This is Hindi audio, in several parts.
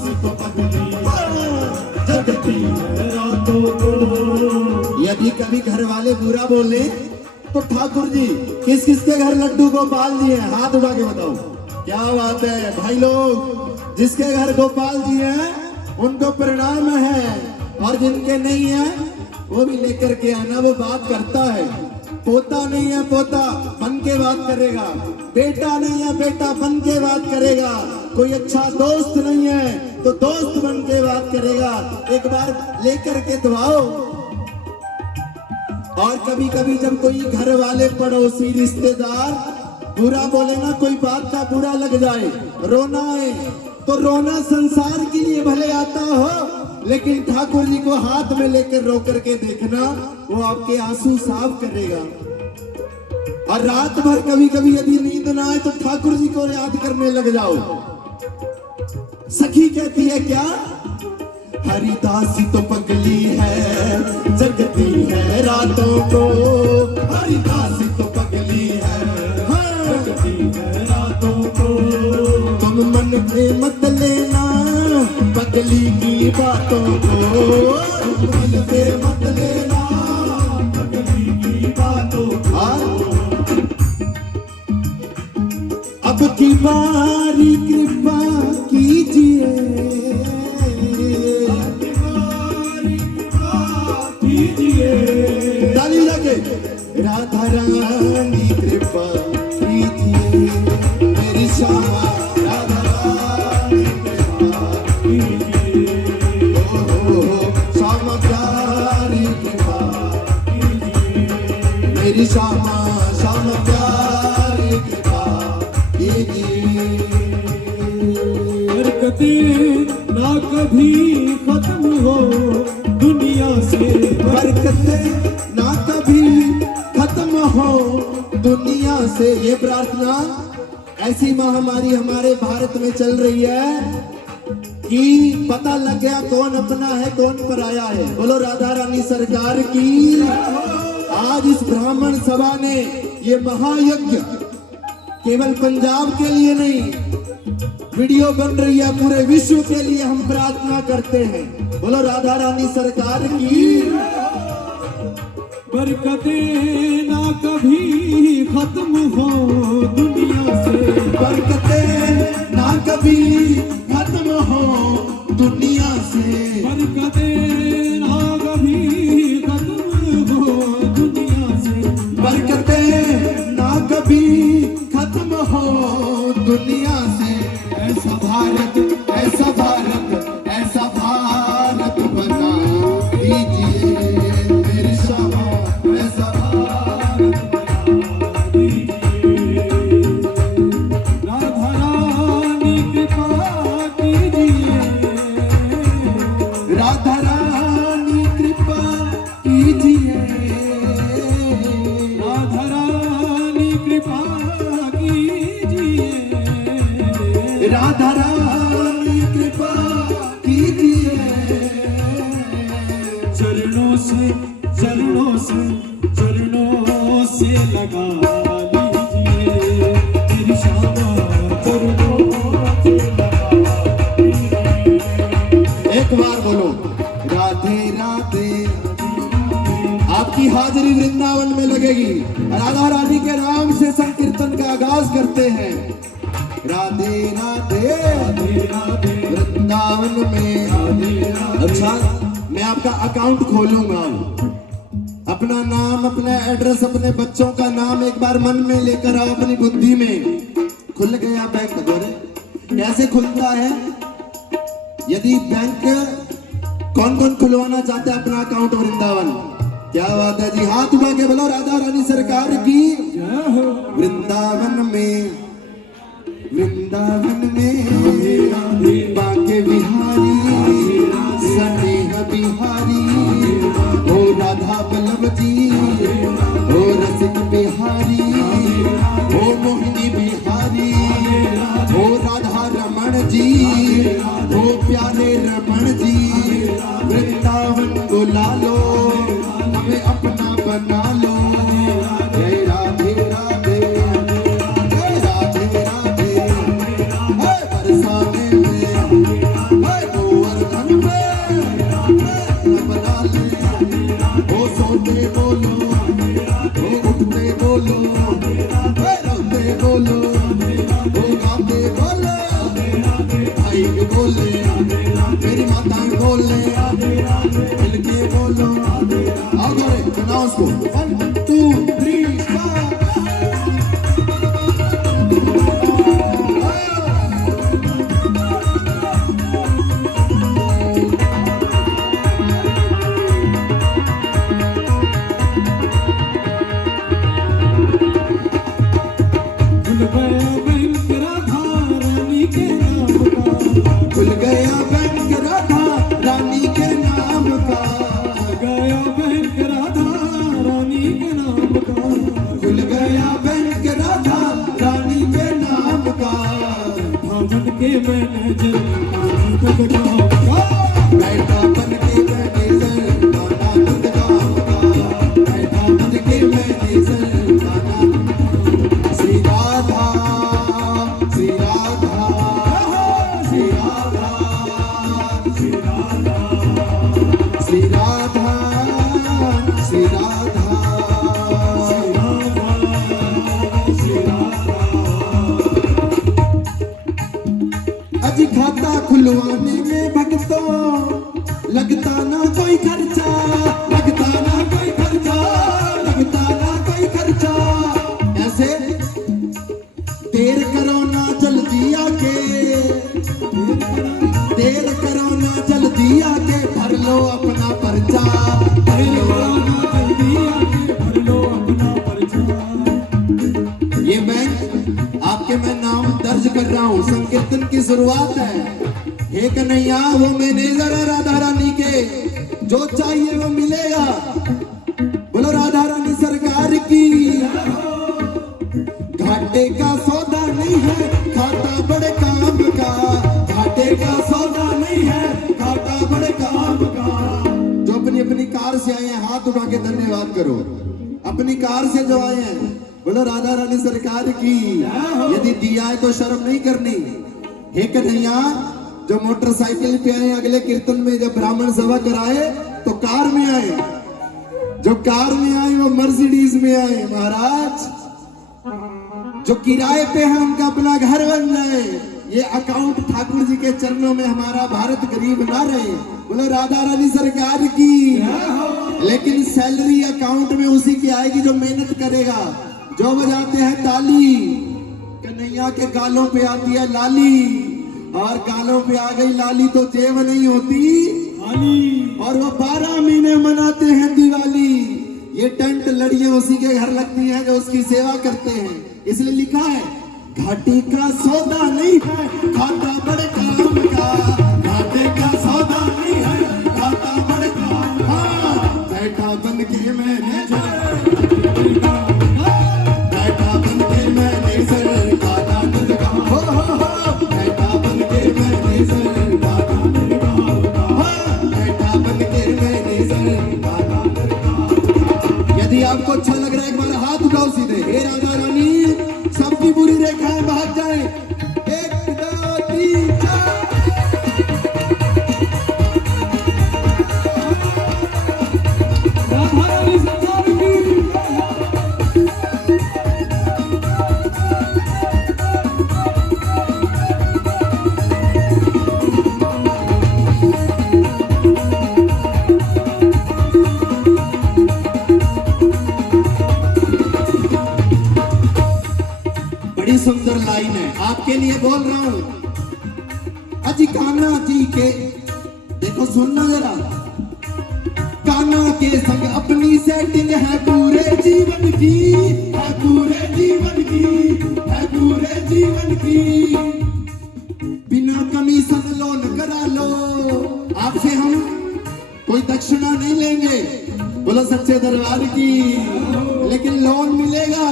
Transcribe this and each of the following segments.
दासी तो पगली जगती है रातों को। यदि कभी घर वाले बुरा बोले तो ठाकुर जी किस किस के घर लड्डू गोपाल जी हैं, हाथ उठा के बताओ। क्या बात है भाई लोग, जिसके घर गोपाल जी हैं उनको प्रणाम है, और जिनके नहीं है वो भी लेकर के आना। वो बात करता है, पोता नहीं है पोता बन के बात करेगा, बेटा नहीं है बेटा बन के बात करेगा, कोई अच्छा दोस्त नहीं है तो दोस्त बन के बात करेगा। एक बार लेकर के तो आओ। और कभी कभी जब कोई घर वाले पड़ोसी रिश्तेदार बुरा बोले ना, कोई बात का बुरा लग जाए, रोना है तो रोना संसार के लिए भले आता हो, लेकिन ठाकुर जी को हाथ में लेकर रो करके देखना, वो आपके आंसू साफ करेगा। और रात भर कभी कभी यदि नींद ना आए तो ठाकुर जी को याद करने लग जाओ। सखी कहती है क्या, हरिदासी तो पगली है जगती है रातों को, हरिदासी तो पगली है जगती है रातों को। तुम मन पे मत लेना पगली की बातों को, मन पे मत लेना पगली की बातों को। अब की बारी कृपा कीजिए, ताली लगे, राधा रानी कृपा कीजिए, मेरी श्यामा राधा रानी कृपा कीजिए, श्यामा प्यारी कृपा कीजिए, मेरी श्यामा श्यामा प्यारी कृपा कीजिए। बरकतें ना कभी खत्म हो दुनिया से, बरकतें ना कभी खत्म हो दुनिया से। ये प्रार्थना, ऐसी महामारी हमारे भारत में चल रही है कि पता लग गया कौन अपना है कौन पराया है। बोलो राधा रानी सरकार की। आज इस ब्राह्मण सभा ने ये महायज्ञ केवल पंजाब के लिए नहीं, वीडियो बन रही है पूरे विश्व के लिए, हम प्रार्थना करते हैं। बोलो राधा रानी सरकार की। बरकतें ना कभी खत्म हो दुनिया से, बरकतें ना कभी खत्म हो दुनिया से, बरकतें ना कभी खत्म हो दुनिया से, बरकतें ना कभी खत्म हो दुनिया से। ऐसा भारत ऐसा भारत ऐसा भारत बना दीजिए, मेरी श्यामा ऐसा भारत बना दीजिए। राधा रानी कृपा कीजिए, राधा रानी कृपा कीजिए, राधा रानी कृपा कीजिए, राधा रानी कृपा कीजिए। चरणों से चरणों से चरणों से लगा लीजिए, मेरी श्यामा चरणों से लगा लीजिए। एक बार बोलो राधे राधे। आपकी हाजिरी वृंदावन में लगेगी। राधा रानी के नाम से संकीर्तन का आगाज करते हैं। राधे राधे राधे राधे वृंदावन में। राधे राधे। अच्छा, मैं आपका अकाउंट खोलूंगा। अपना नाम, अपना एड्रेस, अपने बच्चों का नाम एक बार मन में लेकर आओ अपनी बुद्धि में। खुल गया बैंक दोरे? कैसे खुलता है? यदि बैंक कौन कौन खुलवाना चाहता है अपना अकाउंट वृंदावन? क्या बात है जी, हाथ उठा के बोलो राधा रानी सरकार की। वृंदावन में, वृंदावन में बाके बिहारी स्नेह बिहारी, ओ राधा बल्लभ जी, ओ रसिक बिहारी, ओ मोहिनी बिहारी, ओ राधा रमण जी, ओ प्यारे रमण जी। वृंदावन को ला लो, हमें अपना बना लो। जय राधे राधे, जय राधे राधे, बरसाने में बोलो, ओ उठते बोलो, रोते बोलो, ओ गाते बोलो, भाई भी बोले, मेरी माता भी बोले, मिलके बोलो। आओ गोरे सुनाओ उसको 1 2 3 4। खुल गया बैंक राधा रानी के नाम का, गया बैंक राधा रानी के नाम का, खुल गया बैंक राधा रानी के नाम का, भवन के मैनेजर भगत गाँव का, बैठा बन के मैनेजर गाना गुदगाम का, बैठा बन के मैनेजर गाना गुदगाम। श्री राधा श्री राधा श्री राधा श्री राधा श्री राधा श्री राधा श्री राधा। अजी खाता खुलवाने में भक्तों लगता ना कोई खर्चा, लगता ना कोई खर्चा, लगता ना कोई खर्चा। ऐसे देर करो ना जल्दी आके, देर करो ना जल्दी आके भर लो अपना पर्चा, भर लो जल्दी आके भर लो अपना पर्चा। ये बैंक आपके मैं नाम दर्ज कर रहा हूँ, संकीर्तन की शुरुआत है। हे कन्हैया वो मैनेजर है राधा रानी के, जो चाहिए वो मिलेगा। बोलो राधा रानी सरकार की। घाटे का सौदा नहीं है खाता बड़े काम का, घाटे का सौदा नहीं है खाता बड़े काम का। जो अपनी अपनी कार से आए हैं हाथ उठा के धन्यवाद करो। अपनी कार से जो आए हैं बोलो राधा रानी सरकार की। यदि दिया है तो शर्म नहीं करनी। हे कन्हैया जो मोटरसाइकिल पे आए अगले कीर्तन में जब ब्राह्मण सभा कराए तो कार में आए, जो कार में आए वो मर्सिडीज में आए। महाराज जो किराए पे है उनका अपना घर बन जाए। ये अकाउंट ठाकुर जी के चरणों में हमारा भारत गरीब ना रहे। बोलो राधा रानी सरकार की। लेकिन सैलरी अकाउंट में उसी की आएगी जो मेहनत करेगा। जो बजाते हैं ताली, कन्हैया के गालों पे आती है लाली, और गालों पे आ गई लाली तो जेब नहीं होती खाली। और वो 12 महीने मनाते हैं दिवाली। ये टेंट लड़ियां उसी के घर लगती हैं जो उसकी सेवा करते हैं। इसलिए लिखा है घाटी का सौदा नहीं है खाता बड़े काम का, घाटे का सौदा नहीं है खाता बड़े काम का। बैठा बन के मैनेजर, बैठा बन के मैनेजर गाना गुदगाम, बैठा बन के मैनेजर गाना गुदगाम, बैठा बन के मैनेजर गाना गुदगाम। यदि आपको अच्छा लग रहा है एक बार हाथ उठाओ सीधे। हे राधा रानी सबकी बुरी रेखाएं भाग जाए। 1 2 3 4। राधा रानी सरकार की। बड़ी सुंदर लाइन है आपके लिए बोल रहा हूं। अजी कान्हा जी के देखो सुनना जरा। कान्हा के संग अपनी सेटिंग है पूरे जीवन की, है पूरे जीवन की, है पूरे जीवन की। बिना कमीशन लोन करा लो, आपसे हम कोई दक्षिणा नहीं लेंगे। बोलो सच्चे दरबार की। लेकिन लोन मिलेगा,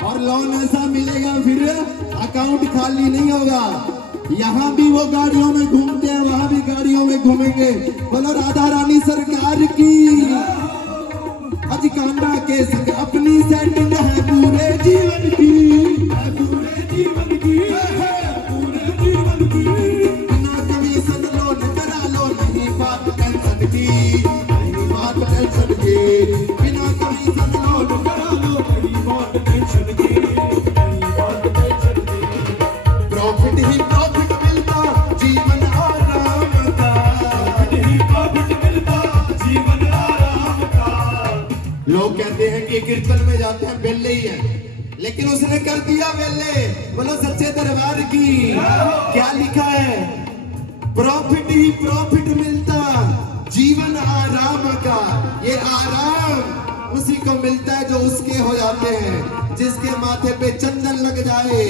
और लोन ऐसा मिलेगा फिर अकाउंट खाली नहीं होगा। यहाँ भी वो गाड़ियों में घूमते हैं, वहां भी गाड़ियों में घूमेंगे। बोलो राधा रानी सरकार की। अज कान्हा के संग अपनी सेटिंग है पूरे जीवन की, है पूरे जीवन की, है पूरे जीवन की। बिना कमीशन लोन करा लो, नहीं बात टेंशन की, नहीं बात टेंशन की। बिना कीर्तन में जाते हैं बेले ही है, लेकिन उसने कर दिया वेले। बोलो सच्चे दरबार की। क्या लिखा है? प्रॉफिट ही प्रॉफिट मिलता, जीवन आराम का। ये आराम उसी को मिलता है जो उसके हो जाते हैं। जिसके माथे पे चंदन लग जाए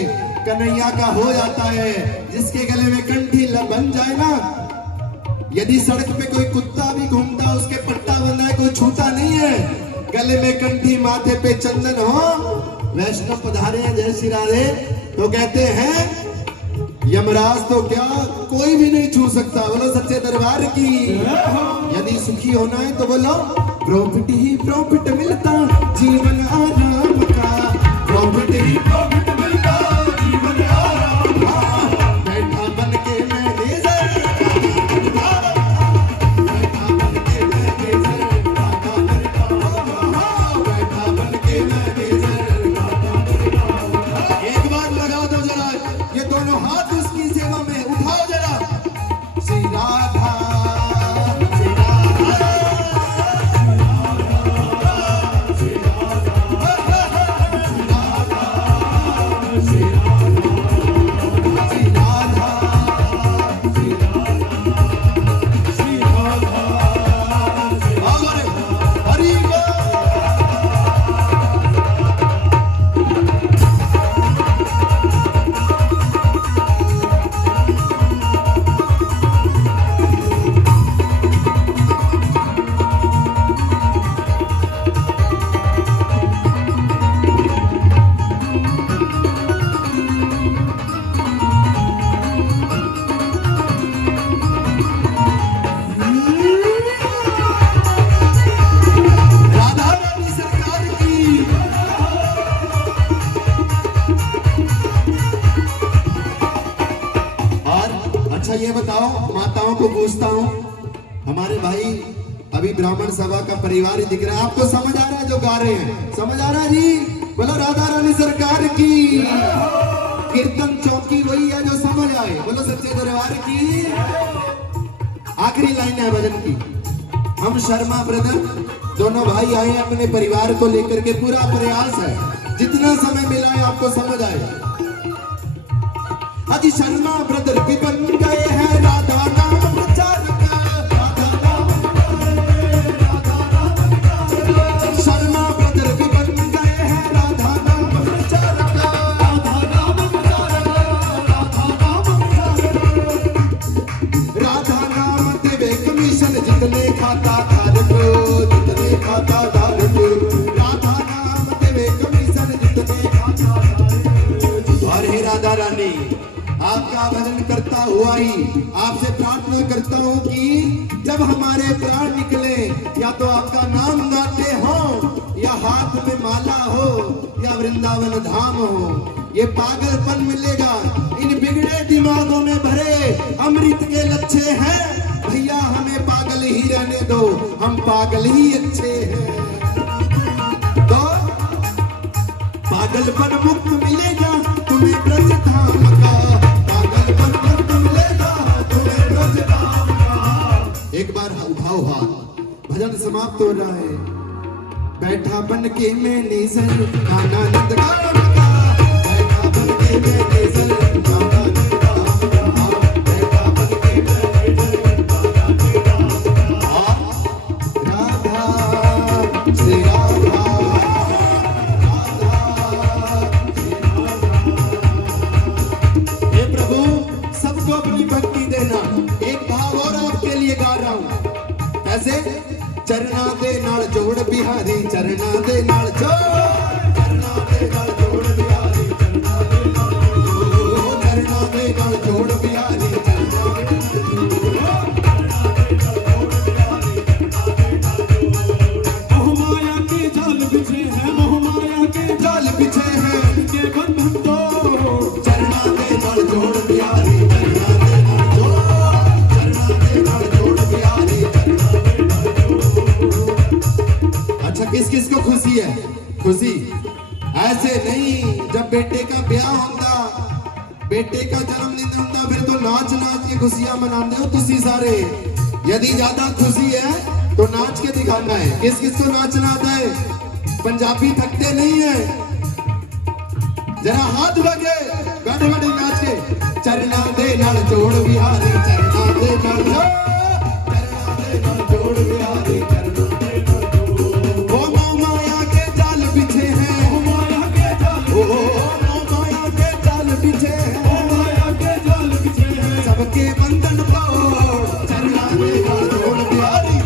कन्हैया का हो जाता है। जिसके गले में कंठी बन जाए ना, यदि सड़क पे कोई कुत्ता भी घूमता उसके पट्टा बंधा है, कोई छूता नहीं है, गले में कंठी माथे पे चंदन हो, वैष्णव पधारे हैं जय श्री राधे, तो कहते हैं यमराज तो क्या कोई भी नहीं छू सकता। बोलो सच्चे दरबार की। यदि सुखी होना है तो बोलो प्रॉफिट ही प्रॉफिट मिलता, जीवन आराम का। प्रॉफिट ही प्रॉफिट मिलता, जीवन आराम का। बैठा बन के मैनेजर, बैठा बन के मैनेजर, बैठा बन के मैनेजर। एक बार लगा दो जरा ये दोनों हाथ उसकी सेवा में, उठाओ जरा। श्री राधा, श्री राधा, श्री राधा, श्री राधा, श्री राधा। हरि बोल। राधा रानी सरकार की। और अच्छा ये बताओ, माताओं को पूछता हूँ, हमारे भाई अभी ब्राह्मण सभा का परिवार ही दिख रहा है, आपको समझ आ रहा है जो गा रहे हैं? समझ आ रहा है जी? बोलो राधा रानी सरकार की। कीर्तन चौकी वही है जो समझ आए। बोलो सच्चे दरबार की। आखिरी लाइन है भजन की। हम शर्मा ब्रदर दोनों भाई आए हैं अपने परिवार को लेकर के, पूरा प्रयास है, जितना समय मिला है आपको समझ आए। अजी शर्मा ब्रदर भी बन गए हैं राधा नाम प्रचारक, राधा नाम शर्मा ब्रदर भी बन गए हैं राधा नाम प्रचारक, राधा नाम प्रचारक, राधा नाम देवे कमीशन जितने खाता धारक, जितने खाता धारक, राधा नाम देवे कमीशन जितने खाता धारक। और हे राधा रानी, आपका भजन करता हुआ ही आपसे प्रार्थना करता हूँ कि जब हमारे प्राण निकले, या तो आपका नाम गाते हो, या हाथ में माला हो, या वृंदावन धाम हो, ये पागलपन मिलेगा। इन बिगड़े दिमागों में भरे अमृत के लच्छे हैं, भैया हमें पागल ही रहने दो, हम पागल ही अच्छे हैं। तो पागलपन मुक्त मिलेगा तुम्हें ब्रज धाम का, पागलपन मुक्त मिलेगा तुम्हें ब्रज धाम का। एक बार उठाओ हाथ, भजन समाप्त हो रहा है। बैठा बन के मैंने सर आनंद गान का, बैठा बन के मैंने सर आनंद गान का, बैठा बन के मैंने सर आनंद गान का। राधा श्री राधा, सबको अपनी भक्ति देना। एक भाव और आपके लिए गा रहा हूं, ऐसे चरना दे नाल जोड़ बिहारी, चरना दे नाल जोड़, चरना दे नाल जोड़ बिहारी, चरना दे नाल जोड़, चरना दे नाल जोड़ बिहारी, चरना दे मोह माया के जाल बिछे हैं, मोह माया के जाल बिछे हैं, के बंधन तो चरना दे नाल जोड़ बिहारी, चरना दे नाल जोड़, चरना दे नाल जोड़ बिहारी, चरना दे नाल जोड़। अच्छा किस किस को खुशी है? खुशी ऐसे नहीं, जब बेटे का ब्याह होता, बेटे का जन्मदिन होता, फिर तो नाच नाच के खुशियां मनाते हो तुसी सारे। यदि ज्यादा खुशी है तो नाच के दिखाना है। किस किस को नाचना आता है? पंजाबी थकते नहीं है, जरा हाथ लगे गड़ गड़ नाचे, चरना दे नाल जोड़ बिहारी, चरना दे नाल जोड़ बिहारी, चरना दे नाल जोड़। ओ माया के जाल बिछे हैं, ओ माया के जाल बिछे हैं, सबके बंधन तोड़, चरना दे नाल जोड़ बिहारी,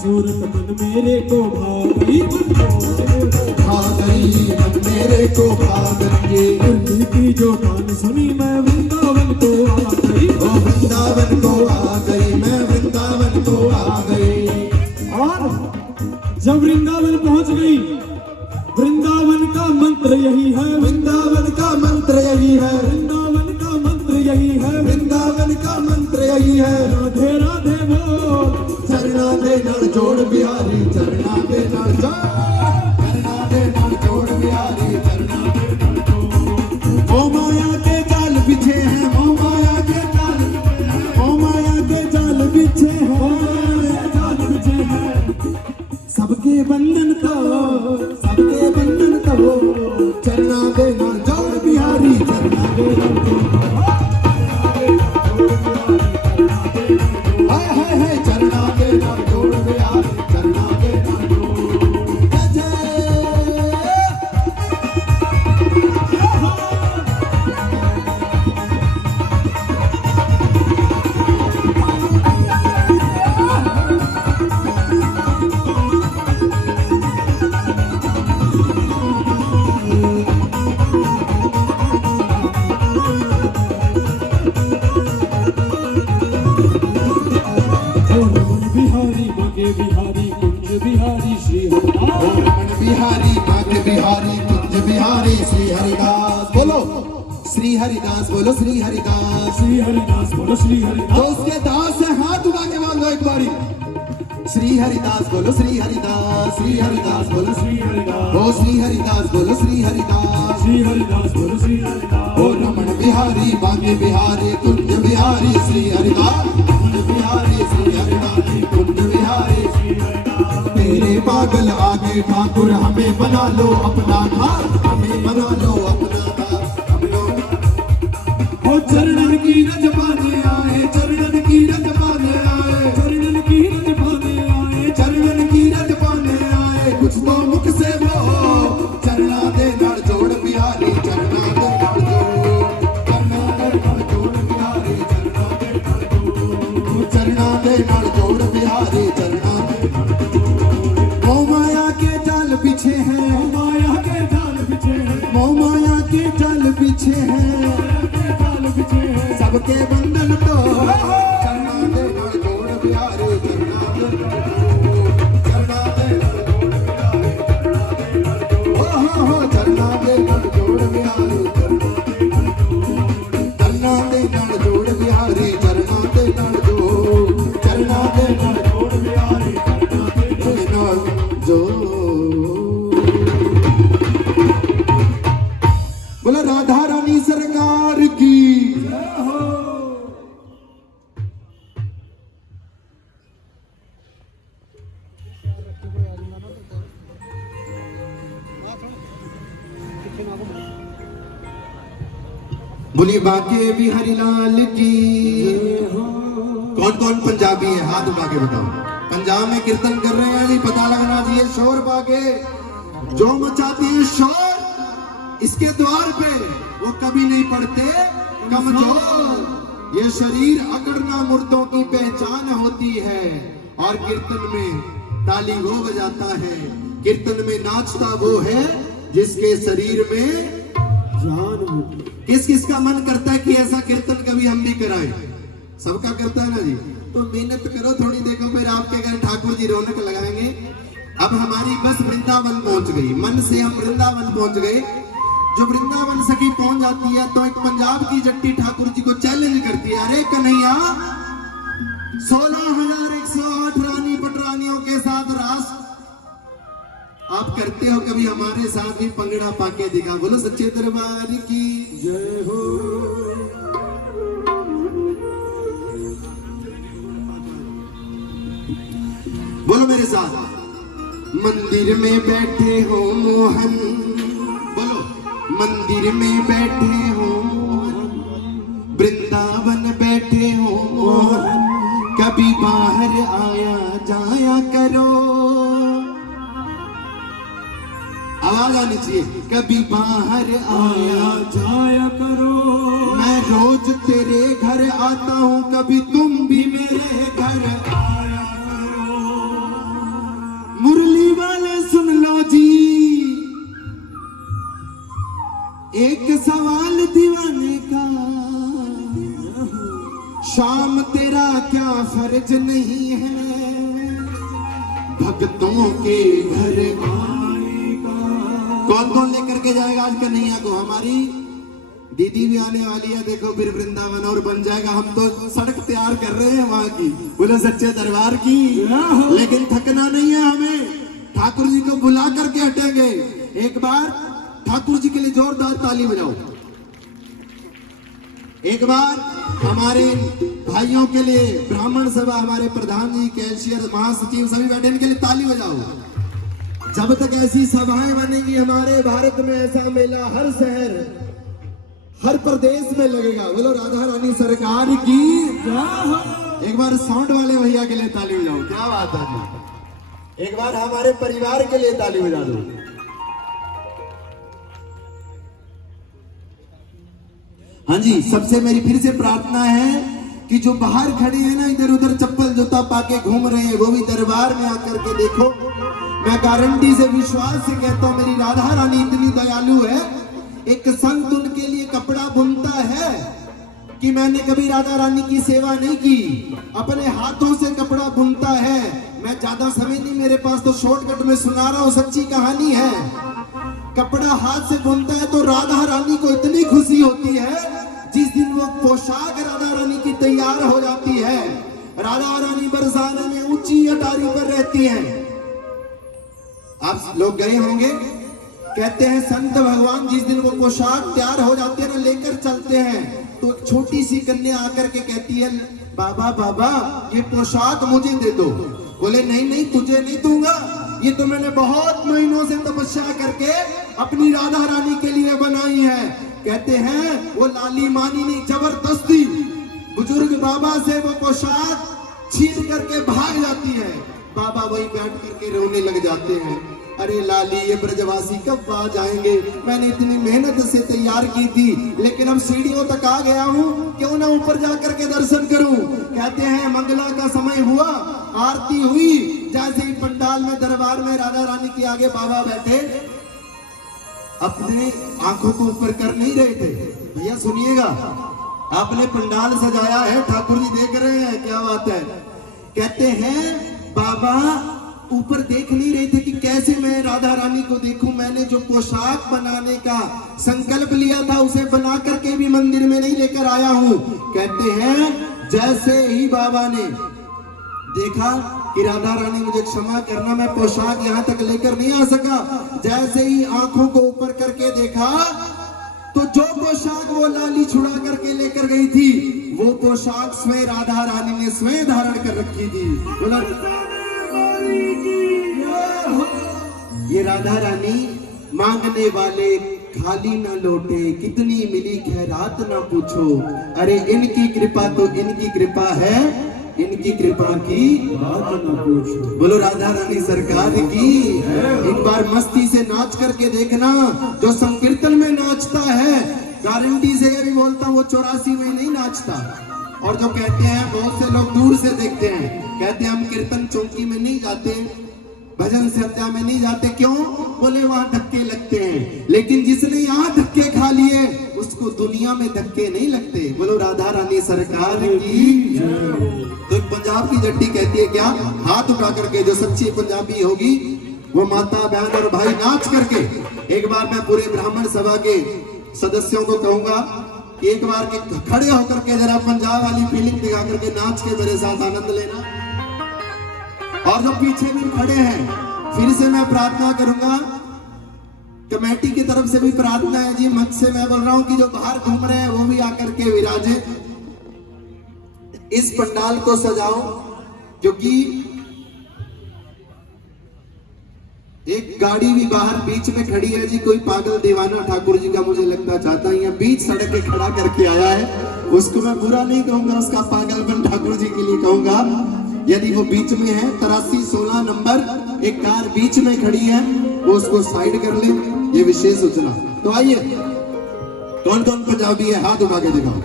सूरत मन मेरे को भाई मन मेरे को भागइए, दिल की जो गान सुनी मैं वृंदावन को आ गई, ओ वृंदावन को आ गई, मैं वृंदावन को आ गई। और जब वृंदावन पहुंच गई, वृंदावन का मंत्र यही है, वृंदावन का मंत्र यही है, वृंदावन का मंत्र यही है, वृंदावन का मंत्र यही है। राधे राधे बोल, चरना दे नाल जोड़ बिहारी, चरना दे नाल चरना दे नाल जोड़ बिहारी, चरना दे नाल जोड़। ओ माया के जाल बिछे हैं, ओ माया के जाल, ओ माया के जाल बिछे हैं, जाल बिछे हैं, सबके बंधन तोड़, सबके बंधन तोड़, चरना दे नाल जोड़ बिहारी, चरना दे नाल जोड़। हाय हाय हाय, चरना दे नाल जोड़ बिहारी, चरना दे नाल जोड़। जय बिहारी मांगे बिहारी कुंज बिहारी श्री हरिदास, रमण बिहारी भाग्य बिहारी कुंज बिहारी श्री हरिदास। बोलो श्री हरिदास, बोलो श्री हरिदास। श्री हरिदास बोलो श्री तो हरिदास, उसके दास से हाथ उठा के मांग लो एक बारी। श्री हरिदास बोलो श्री हरिदास, श्री हरिदास बोलो श्री हरिदास, ओ श्री हरिदास बोलो श्री हरिदास। श्री हरिदास बोलो श्री हरिदास, ओ रमण बिहारी भाग्य बिहारी कुंज बिहारी श्री हरिदास, कुंज बिहारी श्री हरिदास, कुंज बिहारी श्री हरिदास। तेरे पागल आगे ठाकुर हमें बना लो अपना धाम, हमें बना लो अपना धाम, हम लोग। ओ चरणन की रज पाने आए, चरणन की रज पाने आए, चरणन की रज पाने आए, चरणन की रज पाने आए, कुछ तो मुख से वो, चरना दे नाल जोड़ बिहारी, चरना दे नाल जोड़, चरना दे नाल जोड़ बिहारी, चरना दे नाल जोड़, चरना दे नाल जोड़ बिहारी, चरना दे नाल जोड़। ओ माया के जाल बिछे हैं, माया के जाल बिछे हैं, ओ माया के जाल बिछे हैं, के जाल बिछे हैं, सबके बंधन तो चरना दे नाल जोड़ बिहारी, चरना दे नाल जोड़, चरना दे नाल जोड़ बिहारी, चरना दे नाल जोड़। ओ हो चरना दे नाल जोड़ बिहारी, चरना दे नाल जोड़ बिहारी, चरना दे नाल जोड़, चरना दे नाल जोड़ बिहारी, चरना दे नाल जोड़। बोला राधा रानी सरकार की। बोलिए बाके बिहारी लाल की। कौन कौन पंजाबी है हाथ उठा के बताओ। पंजाब में कीर्तन कर रहे हैं नहीं पता लगना चाहिए। शोर बाके जो मचाते हैं शोर इसके द्वार पे वो कभी नहीं पड़ते कमजोर। ये शरीर अकड़ना मुर्दों की पहचान होती है और कीर्तन में ताली वो बजाता है, कीर्तन में नाचता वो है जिसके शरीर में जान किस किस का मन करता है कि ऐसा कीर्तन कभी हम भी कराएं? सबका करता है ना जी। तो मेहनत करो थोड़ी, देखो फिर आपके घर ठाकुर जी रौनक लगाएंगे। अब हमारी बस वृंदावन पहुंच गई, मन से हम वृंदावन पहुंच गए। जो वृंदावन सखी पहुंच जाती है तो एक पंजाब की जट्टी ठाकुर जी को चैलेंज करती है, अरे कन्हैया 16,108 रानी पटरानियों के साथ रास आप करते हो, कभी हमारे साथ भी पंगड़ा पाके दिखा। बोलो सच्चे दरबार की जय हो। बोलो मेरे साथ, मंदिर में बैठे हो मोहन, बोलो मंदिर में बैठे हो मोहन, वृंदावन बैठे हो मोहन, कभी बाहर आया जाया करो। आवाज आनी चाहिए, कभी बाहर आया जाया करो। मैं रोज तेरे घर आता हूँ, कभी तुम भी मेरे घर आया करो। मुरली वाले सुन लो जी, एक सवाल दीवाने का, शाम तेरा क्या फर्ज नहीं है भक्तों के घर आने का। कौन कौन लेकर के जाएगा आज कन्हैया को? हमारी दीदी भी आने वाली है, देखो फिर वृंदावन और बन जाएगा। हम तो सड़क तैयार कर रहे हैं वहां की, बोले सच्चे दरबार की। लेकिन थकना नहीं है हमें, ठाकुर जी को बुला करके हटेंगे। एक बार ठाकुर जी के लिए जोरदार ताली बजाओ। एक बार हमारे भाइयों के लिए, ब्राह्मण सभा, हमारे प्रधान जी, कैशियर, महासचिव सभी बैठे, इनके लिए ताली बजाओ। जब तक ऐसी सभाएं बनेंगी हमारे भारत में, ऐसा मेला हर शहर हर प्रदेश में लगेगा। बोलो राधा रानी सरकार की। एक बार साउंड वाले भैया के लिए ताली बजाओ, क्या बात है जी। एक बार हमारे परिवार के लिए ताली बजा दो। हाँ जी, सबसे मेरी फिर से प्रार्थना है कि जो बाहर खड़े हैं ना, इधर उधर चप्पल जूता पाके घूम रहे हैं, वो भी दरबार में आकर के देखो। मैं गारंटी से, विश्वास से कहता हूँ, मेरी राधा रानी इतनी दयालु है। एक संत उनके लिए कपड़ा बुनता है कि मैंने कभी राधा रानी की सेवा नहीं की, अपने हाथों से कपड़ा बुनता है। मैं ज्यादा समय नहीं मेरे पास, तो शॉर्टकट में सुना रहा हूँ, सच्ची कहानी है। कपड़ा हाथ से बुनता है तो राधा रानी को इतनी खुशी होती है, जिस दिन वो पोशाक राधा रानी की तैयार हो जाती है, राधा रानी बरसाने में ऊंची अटारी पर रहती हैं। आप लोग गए होंगे, कहते हैं संत भगवान जिस दिन वो पोशाक तैयार हो जाती है ना, लेकर चलते हैं, तो एक छोटी सी कन्या आकर के कहती है, बाबा बाबा ये पोशाक मुझे दे दो। बोले नहीं नहीं, तुझे नहीं दूंगा, ये तो मैंने बहुत महीनों से तपस्या करके अपनी राधा रानी के लिए बनाई है। कहते हैं वो लाली मानी ने जबरदस्ती बुजुर्ग बाबा से वो पोशाक छीन करके भाग जाती है। बाबा वही बैठ करके रोने लग जाते हैं, अरे लाली ये ब्रजवासी कब आ जाएंगे, मैंने इतनी मेहनत से तैयार की थी, लेकिन अब सीढ़ियों तक आ गया हूँ, क्यों ना ऊपर जाकर के दर्शन करूं। कहते हैं मंगला का समय हुआ, आरती हुई, जैसे ही पंडाल में दरबार में राधा रानी के आगे बाबा बैठे, अपने आंखों को ऊपर कर नहीं रहे थे। भैया सुनिएगा, आपने पंडाल सजाया है, ठाकुर जी देख रहे हैं, क्या बात है। कहते हैं बाबा ऊपर देख नहीं रहे थे कि कैसे मैं राधा रानी को देखूं। मैंने जो पोशाक बनाने का संकल्प लिया था, उसे बना करके भी मंदिर में नहीं लेकर आया हूं। कहते हैं जैसे ही बाबा ने देखा कि राधा रानी मुझे क्षमा करना, मैं पोशाक यहाँ तक लेकर नहीं आ सका, जैसे ही आंखों को ऊपर करके देखा, तो जो पोशाक वो लाली छुड़ा करके लेकर गई थी, वो पोशाक स्वयं राधा रानी ने स्वयं धारण कर रखी थी। बोला ये राधा रानी मांगने वाले खाली ना लौटे, कितनी मिली खैरात ना पूछो। अरे इनकी कृपा तो इनकी कृपा है, इनकी कृपा की बात ना पूछो। बोलो राधा रानी सरकार की। एक बार मस्ती से नाच करके देखना, जो संकीर्तन में नाचता है, गारंटी से ये भी बोलता हूँ, वो 84 में नहीं नाचता। और जो कहते हैं, बहुत से लोग दूर से देखते हैं, कहते हैं हम कीर्तन चौकी में नहीं जाते, भजन संध्या में नहीं जाते, क्यों? बोले वहां धक्के लगते हैं। लेकिन जिसने यहाँ धक्के खा लिए, उस उसको दुनिया में धक्के नहीं लगते। बोलो राधा रानी सरकार की। तो एक पंजाब की जट्टी कहती है क्या, हाथ उठा करके जो सच्ची पंजाबी होगी वो माता बहन और भाई नाच करके, एक बार मैं पूरे ब्राह्मण सभा के सदस्यों को कहूंगा कि एक बार के खड़े होकर के जरा पंजाब वाली फीलिंग दिखा करके नाच के मेरे साथ आनंद लेना। और जो पीछे भी खड़े हैं, फिर से मैं प्रार्थना करूंगा, कमेटी की तरफ से भी प्रार्थना है जी, मंच से मैं बोल रहा हूं कि जो बाहर घूम रहे हैं वो भी आकर के विराजे, इस पंडाल को सजाओ। क्योंकि एक गाड़ी भी बाहर बीच में खड़ी है जी, कोई पागल दीवाना ठाकुर जी का मुझे लगता चाहता है, बीच सड़क पे खड़ा करके आया है, उसको मैं बुरा नहीं कहूंगा, उसका पागलपन ठाकुर जी के लिए कहूंगा। यदि वो बीच में है, 8316 नंबर एक कार बीच में खड़ी है, वो उसको साइड कर ले, ये विशेष सूचना। तो आइए, कौन कौन पंजाबी है हाथ उठा के दिखाओ।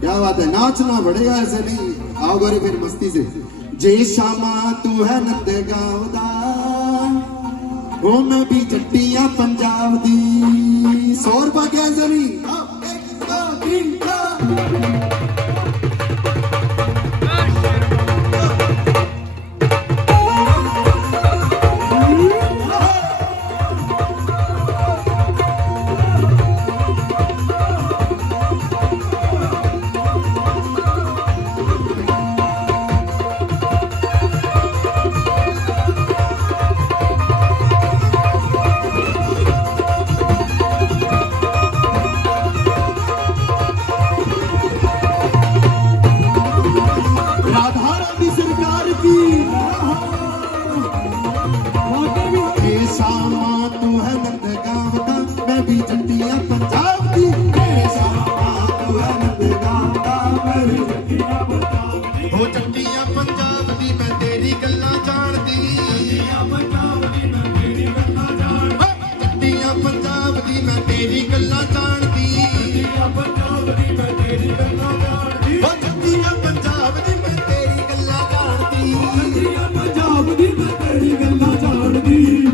क्या बात है, नाचना पड़ेगा, ऐसे नहीं। आओ गोरे फिर मस्ती से। जे शामा तू है नंदगांव दा, ओ मैं भी जट्टियां पंजाब दी। 100 रुपया कैसे नहीं। 1 2 3 4।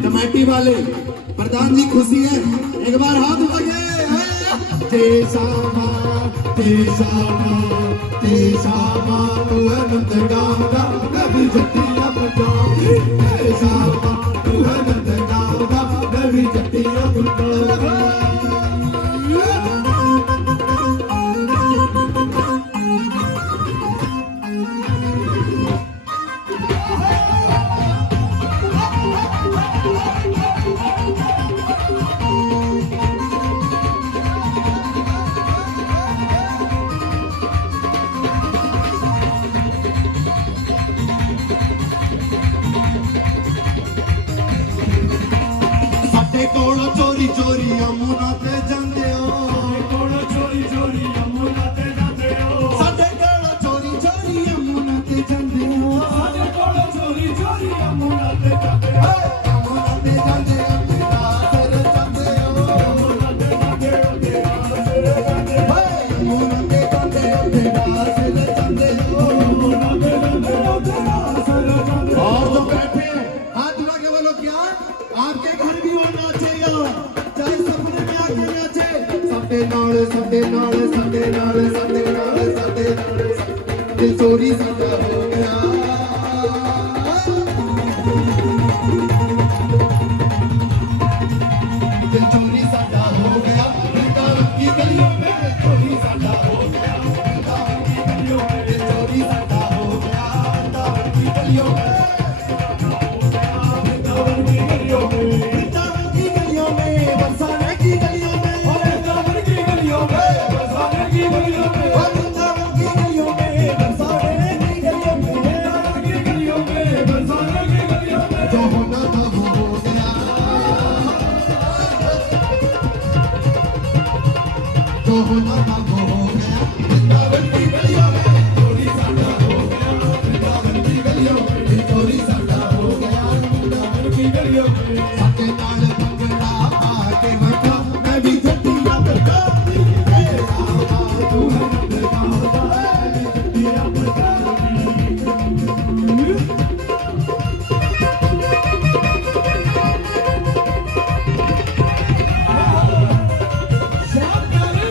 कमेटी वाले प्रधान जी खुशी है, एक बार हाथ लगे। तू है नंदगांव दा, मैं भी जट्टियां पंजाब दी। तू है नंदगांव दा, मैं भी जट्टियां पंजाब दी। चोरी चोरी यमुना ते जांदे हो, चोरी चोरी यमुना ते जांदे हो, साडे कोल चोरी चोरी यमुना ते जांदे हो, साडे कोल चोरी चोरी यमुना ते जांदे हो, यमुना ते जांदे हो, तेरा सिर जांदे हो, यमुना ते जांदे हो, तेरा सिर जांदे हो, यमुना ते जांदे हो, तेरा सिर जांदे हो, यमुना ते जांदे हो, तेरा सिर जांदे हो। और जो बैठे हाथ उठा के बोलो, क्या आपके घर भी वो नाचे या चाहे सपने में आके नाचे। सबे नाल सबे नाल सबे नाल सबे नाल सबे नाल दिल चोरी साडा हो गया, दिल चोरी साडा हो गया, वृंदावन की गलियों में दिल चोरी साडा हो गया, वृंदावन की गलियों में दिल चोरी साडा हो गया, वृंदावन की गलियों में, वृंदावन की गलियों में, बरसाने की गलियों में, वृंदावन की गलियों में, बरसाने की गलियों में, वृंदावन की गलियों में, बरसाने की गलियों में, वृंदावन की गलियों में, बरसाने की गलियों में। जो होना था वो हो गया, जो होना था वो हो गया, वृंदावन की गलियों में चोरी साडा हो गया, वृंदावन की गलियों में चोरी साडा हो गया, वृंदावन की गलियों में। सबके नाल भंगड़ा आके बता, मैं भी जट्टियां पंजाब दी। तू है नंदगांव दा, मैं भी जट्टियां पंजाब दी। श्याम प्यारे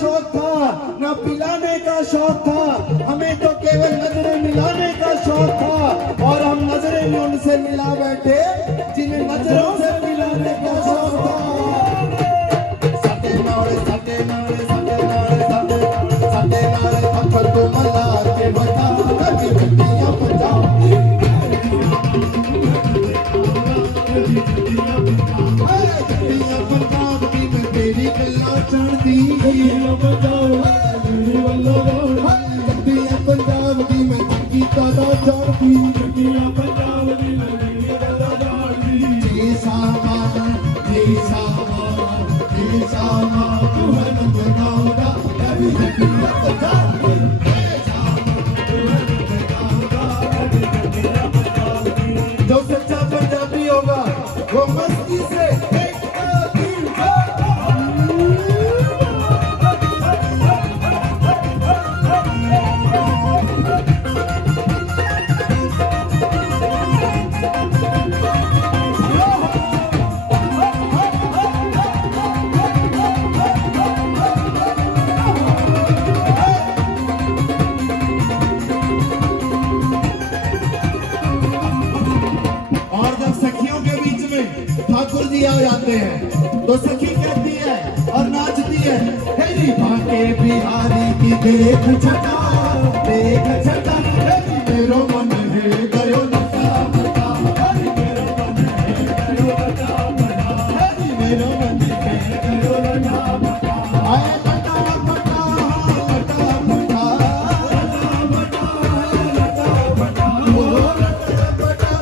शौक था, ना पिलाने का शौक था, हमें तो केवल नजरें मिलाने का शौक था। और हम नजरें भी उनसे मिला बैठे जिन्हें नजरों से मिलाने का शौक था। साडे नाल अखर तो मला के बता कभी गड्डियां बजा गड्डियां पंजाब दी मैं तेरी गल्ला चढ़दी गड्डियां पंजाब दी मैं गीता दा चढ़दी जी सामा जी सामा जी सामा तू है नंदगांवदा गड्डियां पंजाब जो सच्चा पंजाबी होगा वो मस्ती से ठाकुर जी आ जाते हैं तो सखी कहती है और नाचती है, हेरी भाके बिहारी की देख छटा हेरी मेरो मन है गयो लटा बटा हेरी मेरो मन है गयो लटा बटा हेरी मेरो मन है गयो लटा बटा आए लटा बटा लटा बटा लटा बटा ओ लटा बटा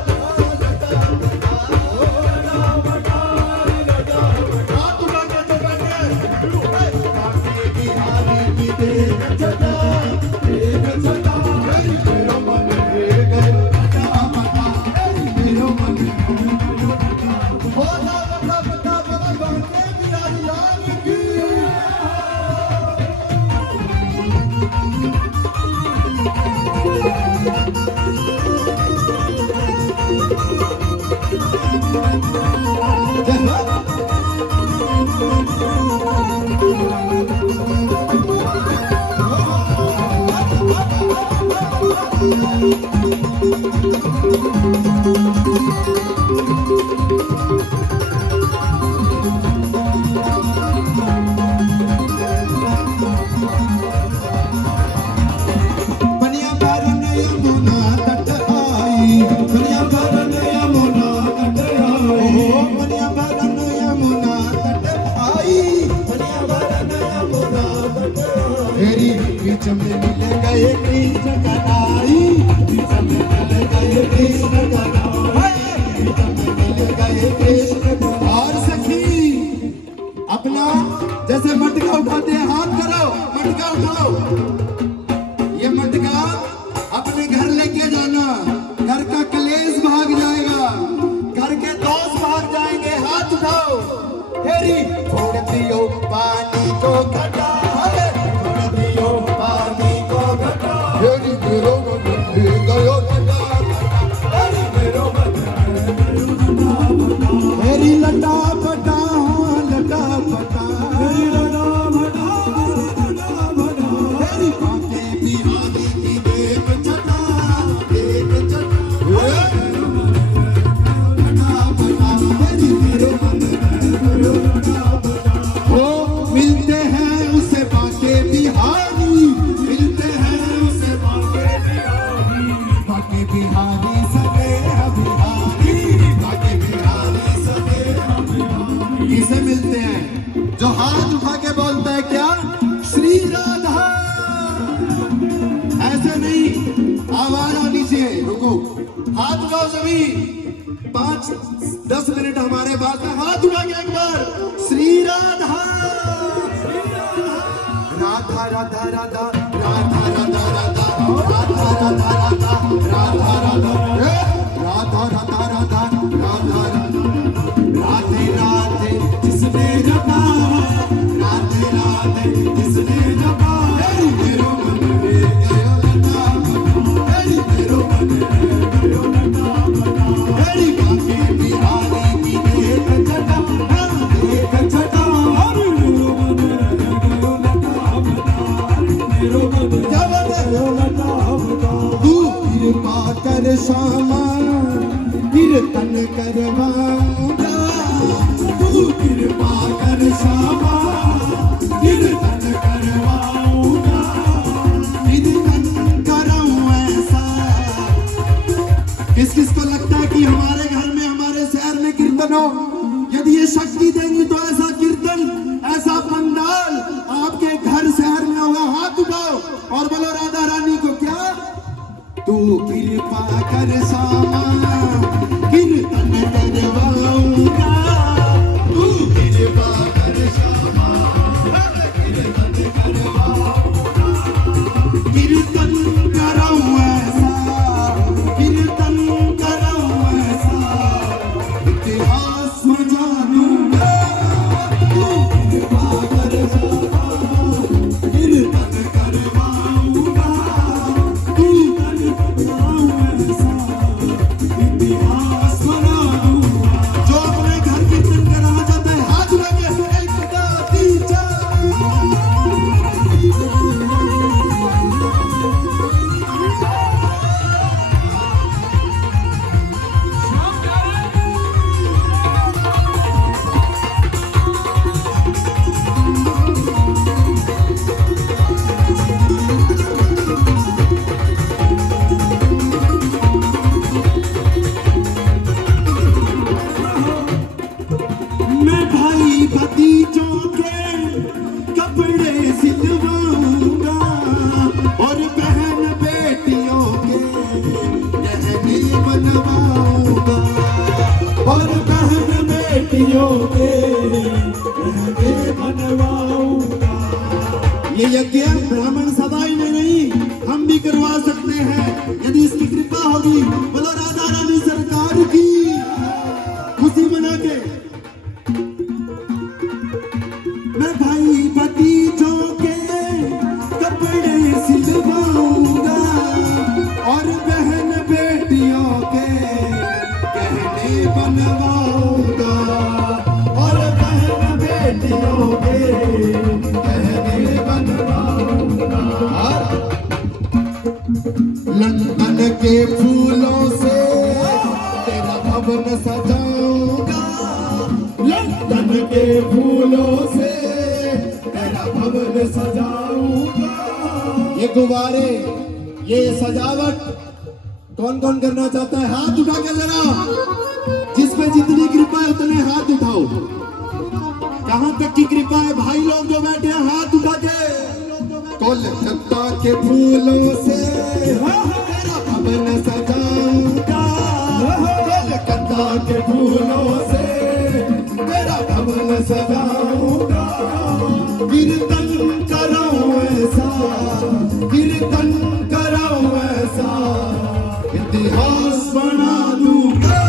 और सखी अपना जैसे मटका उठाते हैं, हाथ करो मटका उठाओ, ये मटका अपने घर लेके जाना, घर का कलेश भाग जाएगा, घर के दोस्त भाग जाएंगे। हाथ उठाओ, हेरी छोड़ दियो पानी को घटा, छोड़ दियो पानी को घटा, हेरी मेरो मन है गयो लटा हेरी मेरो मन हेरी लटा बटा लटा बटा हेरी लटा बटा लटा बटा हेरी भाके बिहारी की देख छटा लटा बटा हेरी मेरो मन वो मिलते हैं उसे भाके बिहारी, मिलते हैं उसे भाके बिहारी सगे बिहारी, भाके बिहारी सगे बिहारी। किसे मिलते हैं? जो हाथ उठा के बोलता है क्या, श्री राधा। ऐसे नहीं, आवाज आनी चाहिए। रुको, हाथ उठाओ सभी, 5-10 मिनट हमारे पास है। हाथ उठा के एक बार, श्री राधा राधा राधा राधा राधा राधा राधा राधा राधा राधा राधा राधा राधा राधा राधा राधा राधे राधे जिसने जपा, राधे राधे जिसने जपा, हेरी मेरो मन है गयो लटा हेरी मेरो मन है गयो लटा हेरी भाके बिहारी की देख छटा हेरी मेरो मन है गयो लटा श्यामा कीर्तन करवाऊंगा। तू कृपा कर श्यामा कीर्तन करवाऊंगा। कीर्तन कराऊं ऐसा। किस किस को लगता है कि हमारे घर में हमारे शहर में कीर्तन हो? यदि ये शक्ति देंगी तो ऐसा कीर्तन ऐसा पंडाल आपके घर शहर में होगा। हाथ उठाओ और बोलो राधा रानी को क्या? तू कृपा कर श्यामा कीर्तन करवाऊंगा। तू कृपा कर श्यामा कीर्तन करवाऊंगा। कीर्तन कराऊं ऐसा। कीर्तन कराऊं ऐसा। इतिहास में जानूंगा। तू कृपा कर श्यामा कीर्तन करवाऊंगा। कीर्तन कराऊं ऐसा। इतिहास बना दूंगा। जो अपने घर कीर्तन कराना चाहते हैं हाथ उठाके एक दो तीन चार। मैं भाई भतीजों के कपड़े सिलवाऊंगा। और बहन बेटियों के गहने बनवाऊंगा। और बहन बेटियों के गहने बनवाऊंगा। ये यज्ञ ब्राह्मण सभाई में नहीं हम भी करवा सकते हैं यदि इसकी कृपा होगी। बोलो राधा रानी सरकार की। खुशी मना के मैं भाई भतीजों के कपड़े सिलवाऊंगा। और बहन बेटियों के गहने बनवाऊंगा। और बहन बेटियों के गहने बनवाऊंगा। लंदन के फूलों से तेरा भवन सजाऊंगा। लंदन के फूलों से तेरा भवन सजाऊंगा। ये गुब्बारे ये सजावट कौन कौन करना चाहता है? हाथ उठा के जरा। जिस पे जितनी कृपा है उतने हाथ उठाओ। कहां तक की कृपा है? भाई लोग जो बैठे हैं हाथ उठा के। कोलकाता के फूलों से तेरा भवन सजाऊंगा। कोलकाता के फूलों से तेरा भवन सजाऊंगा। कीर्तन कराऊं ऐसा। कीर्तन कराऊं ऐसा। इतिहास बना दूंगा।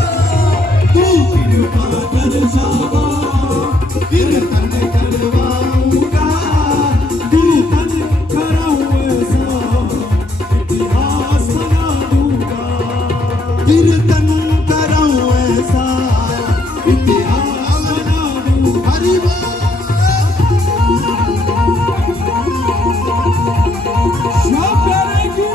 तू कृपा कर श्यामा कीर्तन करवाऊंगा। कीर्तन कराऊं ऐसा। इतिहास बना दूंगा। कीर्तन कराऊं ऐसा। इतिहास बना दूंगा। हरि बोल। श्याम प्यारे की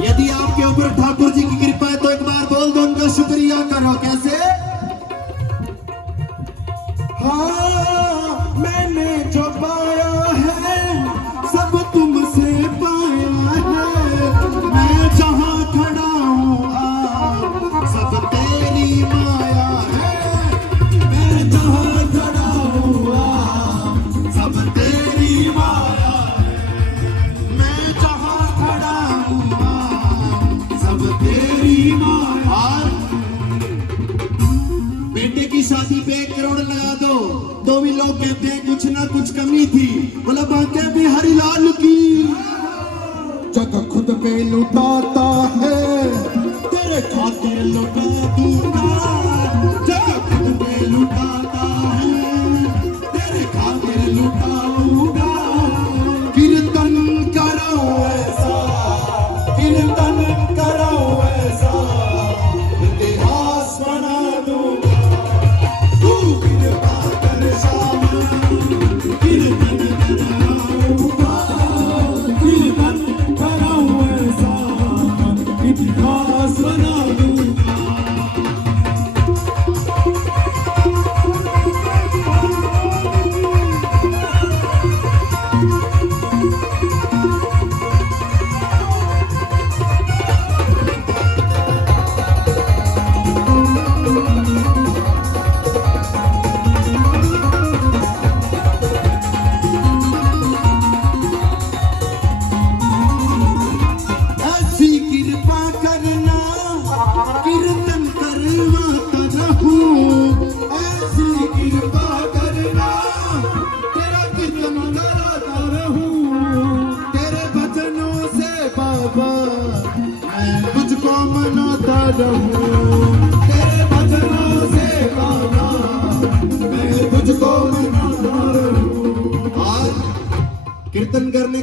यदि आपके ऊपर ठाकुर जी की कृपा है तो एक बार बोल दो उनका शुक्रिया करो। कैसे? हाँ मैंने जो पाया है सब तुमसे पाया है। मैं जहाँ खड़ा हूँ सब तेरी माया है। मैं जहाँ खड़ा हूँ सब तेरी माया है। मैं जहाँ खड़ा हूँ सब तेरी माया। बेटे की शादी पे 1 करोड़ लगा दो तो भी लोग कहते हैं कुछ ना कुछ कमी थी। बोला बातें बिहारी लाल की। जग खुद पे लुटाता है तेरे खातिर लुटा दूंगा।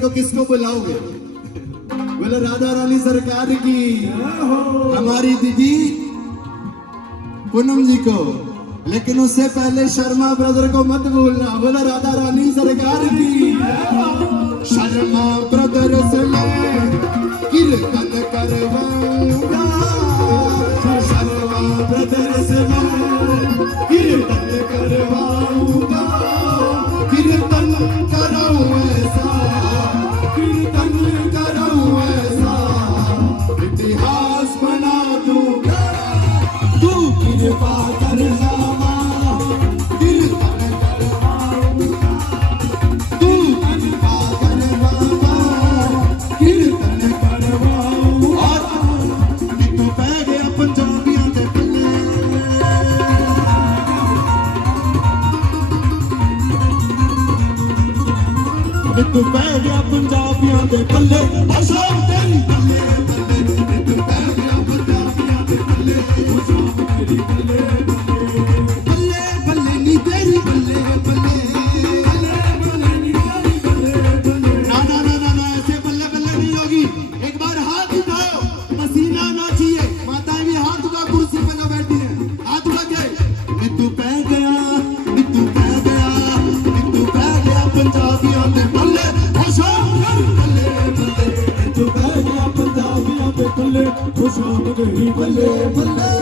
को किसको बुलाओगे? बोलो राधा रानी सरकार की, हमारी दीदी पूनम जी को। लेकिन उससे पहले शर्मा ब्रदर को मत भूलना। बोलो राधा रानी सरकार की। शर्मा ब्रदर से मैं कीर्तन करवाऊंगा, शर्मा ब्रदर से मैं कीर्तन करवाऊंगा, कीर्तन कराऊं ऐसा, कीर्तन कराऊं ऐसा, इतिहास बना दूंगा, तू कृपा करना, कीर्तन करवाऊंगा, तू कृपा करवाऊंगा, कीर्तन करवाऊंगा। तू पै गया पंजाबियों के पल्ले, तू पै गया पंजाबियों के पल्ले, शाम तेरी पल्ले पल्ले, तू पै गया पंजाबियों के पल्ले, शाम तेरी पल्ले पल्ले पल्ले नी तेरी पल्ले पल्ले, पल्ले पल्ले नी तेरी पल्ले पल्ले। ना ना ना ना ना, ऐसे पल्ले पल्ले नहीं होगी। एक बार हाथ उठाओ, पसीना ना चाहिए। माताएं भी हाथ उठा, कुर्सी पे ना बैठी है, हाथ उठा के तू पै गया, तू पै गया, तू पै गया पंजाबियों के पल्ले, शाम तेरी पल्ले पल्ले, तू पै गया पंजाबियों के पल्ले, शाम तेरी पल्ले पल्ले।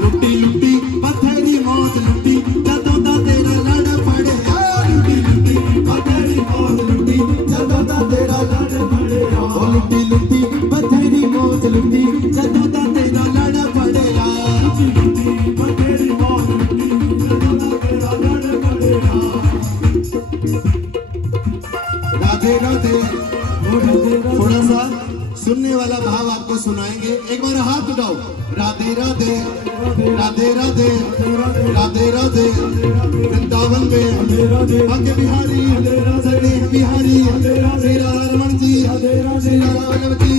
लुटी लुटी बथेरी मौत लुटी, जदों दा तेरा लड़ पड़िया, लुटी लुटी बथेरी मौत लुटी, जदों दा तेरा लड़ पड़िया, ओ लुटी लुटी बथेरी मौत लुटी, जदों दा तेरा लड़ पड़िया, लुटी लुटी बथेरी मौत लुटी, जदों दा तेरा लड़ पड़िया। राधे राधे। थोड़ा सा सुनने वाला भाव आपको सुनाएंगे। एक बार हाथ उठाओ। राधे राधे राधे राधे राधे राधे, वृंदावन में भाग्य बिहारी स्नेह बिहारी श्री राधा रमन जी, श्री राधा वल्लभ जी,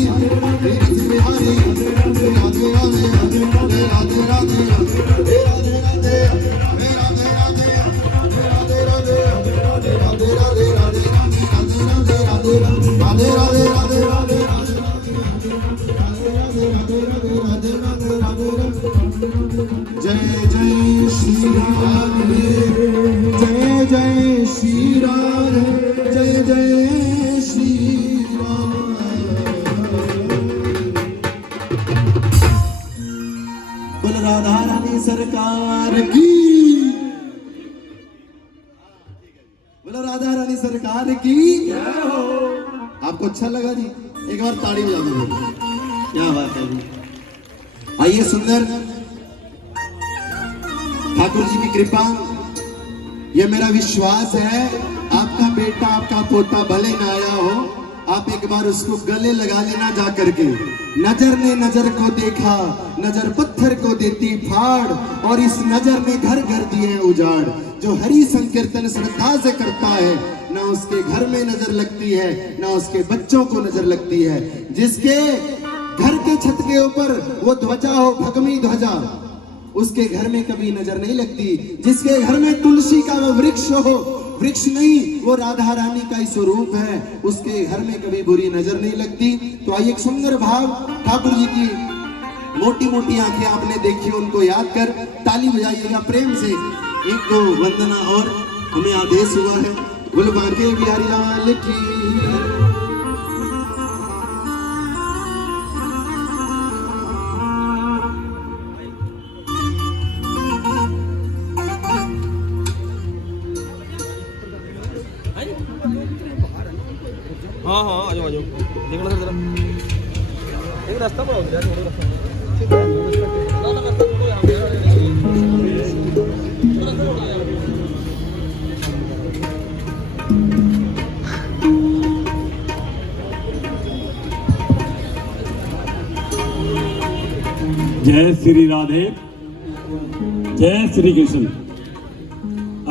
श्री बिहारी राधे राधे राधे राधे राधे राधे राधे राधे राधे राधे राधे राधे राधे राधे जय जय श्री राधे, जय जय श्री राधे, जय जय श्री राधे। बोल राधा रानी सरकार की, बोलो राधा रानी सरकार की। आपको अच्छा लगा जी? एक बार ताड़ी बजा दो। क्या बात है जी। आइए सुंदर ठाकुर जी की कृपा, ये मेरा विश्वास है आपका बेटा आपका पोता भले न आया हो, आप एक बार उसको गले लगा लेना जा करके। नजर ने नजर को देखा, नजर पत्थर को देती फाड़, और इस नजर ने घर घर दिए उजाड़। जो हरि संकीर्तन श्रद्धा से करता है, ना उसके घर में नजर लगती है, ना उसके बच्चों को नजर लगती है। जिसके घर के छत के ऊपर वो ध्वजा हो, भगवी ध्वजा, उसके घर में कभी नजर नहीं लगती। जिसके घर में तुलसी का वो वृक्ष हो, वृक्ष नहीं, वो राधा रानी का ही स्वरूप है, उसके घर में कभी बुरी नजर नहीं लगती। तो आइए एक सुंदर भाव, ठाकुर जी की मोटी मोटी आंखें आपने देखी, उनको याद कर ताली बजाइएगा प्रेम से। एक दो वंदना और हमें आदेश हुआ है। बोलो बांके बिहारी लाल की। हाँ हाँ आ जाओ देखना सर जरा एक रास्ता पर यार थोड़ा रास्ता ना ना रास्ता तो यहाँ जय श्री राधे, जय श्री कृष्ण।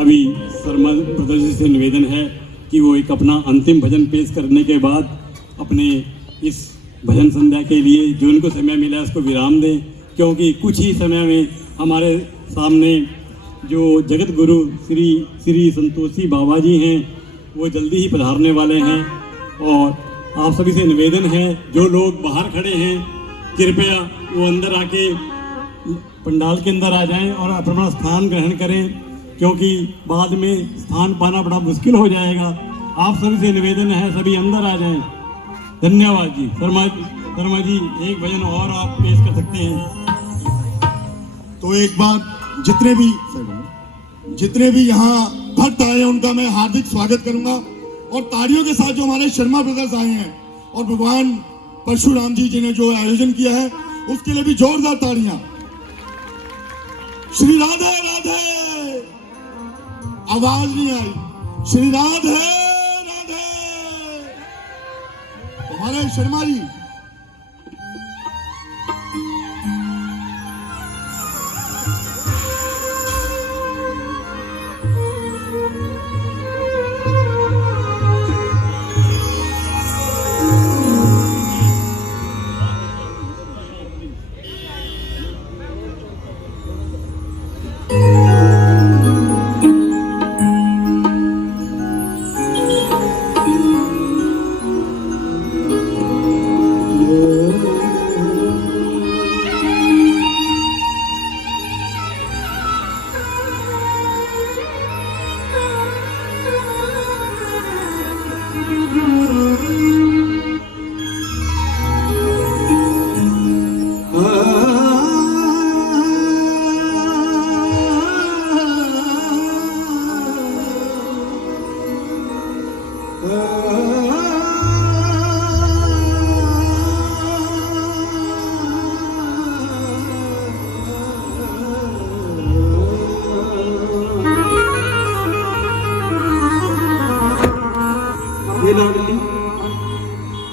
अभी शर्मा ब्रदर जी से निवेदन है कि वो एक अपना अंतिम भजन पेश करने के बाद अपने इस भजन संध्या के लिए जो उनको समय मिला है उसको विराम दें, क्योंकि कुछ ही समय में हमारे सामने जो जगत गुरु श्री श्री संतोषी बाबा जी हैं वो जल्दी ही पधारने वाले हैं। और आप सभी से निवेदन है, जो लोग बाहर खड़े हैं कृपया वो अंदर आके पंडाल के अंदर आ जाएं और अपना स्थान ग्रहण करें, क्योंकि बाद में स्थान पाना बड़ा मुश्किल हो जाएगा। आप सभी से निवेदन है, सभी अंदर आ जाएं। धन्यवाद जी। शर्मा जी एक भजन और आप पेश कर सकते हैं। तो एक बार जितने भी यहाँ भक्त आए हैं उनका मैं हार्दिक स्वागत करूंगा, और तालियों के साथ जो हमारे शर्मा ब्रदर्स आए हैं और भगवान परशुराम जी जिन्हें जो आयोजन किया है उसके लिए भी जोरदार तालियां। श्री राधे राधे, आवाज नहीं आई। श्री राधे राधे। हमारे शर्मा जी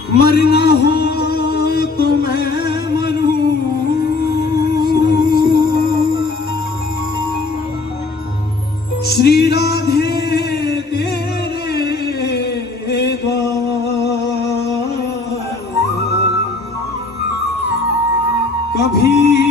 मरना हो तो मैं मरूं, श्री राधे तेरे द्वार कभी